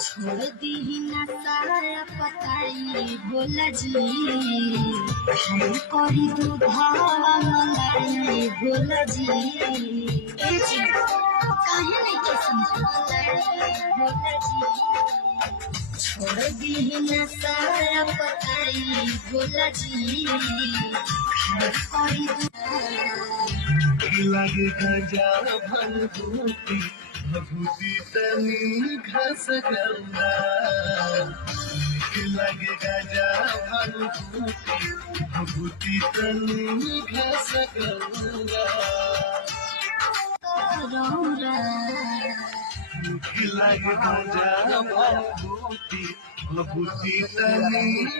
छोड़ दी ना सारा पताई भोला जी, हम करी दो भावा मलाई भोला जी। ए जी काहे नहीं के समझलाई भोला जी। छोड़ दी ना सारा पताई भोला जी, हम करी दो लगे गजा भूति भभूति तनी घस गंगा। लगे गजा भूति भभूति तनी घस गंगा। लगे गजा भभूति भभूति तनी